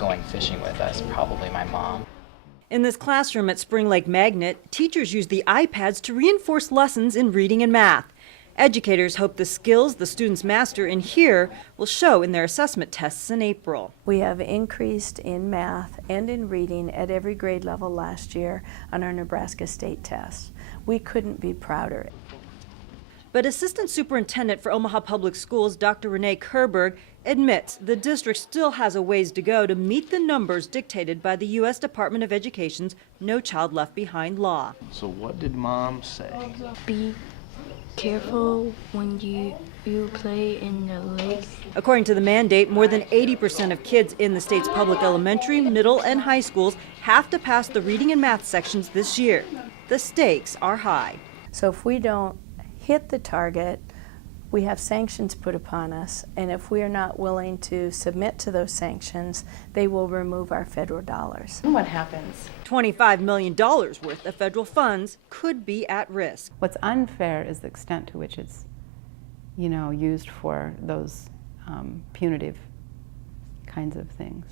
going fishing with us, probably my mom. In this classroom at Spring Lake Magnet, teachers use the iPads to reinforce lessons in reading and math. Educators hope the skills the students master in here will show in their assessment tests in April. We have increased in math and in reading at every grade level last year on our Nebraska state tests. We couldn't be prouder. But Assistant Superintendent for Omaha Public Schools, Dr. Renee Kerberg, admits the district still has a ways to go to meet the numbers dictated by the U.S. Department of Education's No Child Left Behind law. So what did Mom say? Be careful when you play in the lake. According to the mandate, more than 80% of kids in the state's public elementary, middle, and high schools have to pass the reading and math sections this year. The stakes are high. So if we don't hit the target, we have sanctions put upon us, and if we are not willing to submit to those sanctions, they will remove our federal dollars. What happens? $25 million worth of federal funds could be at risk. What's unfair is the extent to which it's, used for those punitive kinds of things.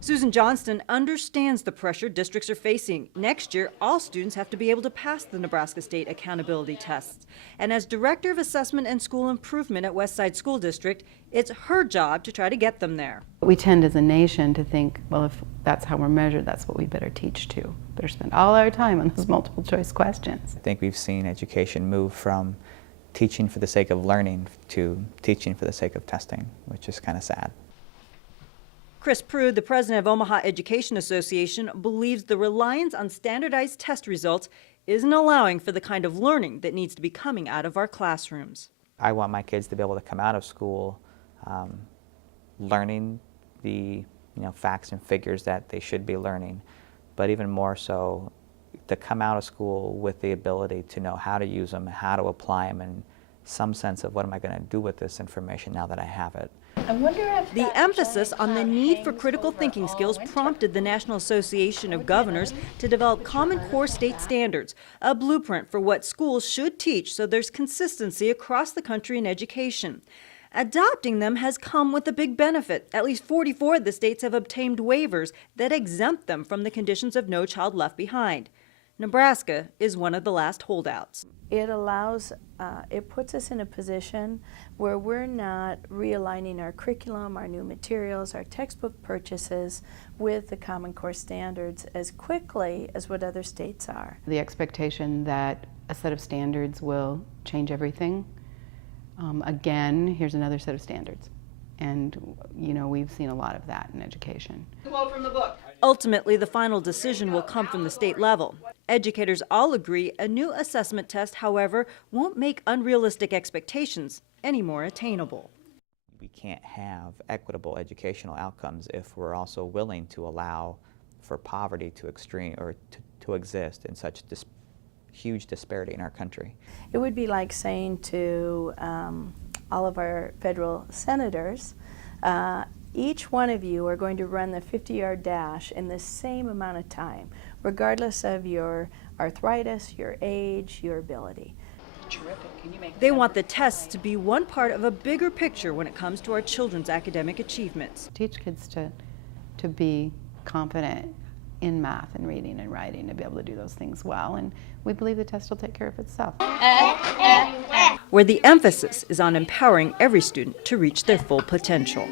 Susan Johnston understands the pressure districts are facing. Next year, all students have to be able to pass the Nebraska State Accountability Tests. And as Director of Assessment and School Improvement at Westside School District, it's her job to try to get them there. We tend as a nation to think, well, if that's how we're measured, that's what we better teach to. Better spend all our time on those multiple choice questions. I think we've seen education move from teaching for the sake of learning to teaching for the sake of testing, which is kind of sad. Chris Prude, the president of Omaha Education Association, believes the reliance on standardized test results isn't allowing for the kind of learning that needs to be coming out of our classrooms. I want my kids to be able to come out of school learning the facts and figures that they should be learning, but even more so to come out of school with the ability to know how to use them, how to apply them, and some sense of what am I going to do with this information now that I have it. I wonder if the emphasis on the need for critical thinking skills prompted the National Association of Governors to develop Common Core state standards, a blueprint for what schools should teach so there's consistency across the country in education. Adopting them has come with a big benefit. At least 44 of the states have obtained waivers that exempt them from the conditions of No Child Left Behind. Nebraska is one of the last holdouts. It allows, it puts us in a position where we're not realigning our curriculum, our new materials, our textbook purchases with the Common Core standards as quickly as what other states are. the expectation that a set of standards will change everything. Again, here's another set of standards. And, we've seen a lot of that in education. Quote from the book. Ultimately, the final decision will come from the state level. Educators all agree a new assessment test, however, won't make unrealistic expectations any more attainable. We can't have equitable educational outcomes if we're also willing to allow for poverty to exist in such huge disparity in our country. It would be like saying to all of our federal senators, each one of you are going to run the 50-yard dash in the same amount of time, regardless of your arthritis, your age, your ability. Terrific. Can you make They want the tests to be one part of a bigger picture when it comes to our children's academic achievements. teach kids to be confident in math and reading and writing, to be able to do those things well, and we believe the test will take care of itself. Where the emphasis is on empowering every student to reach their full potential.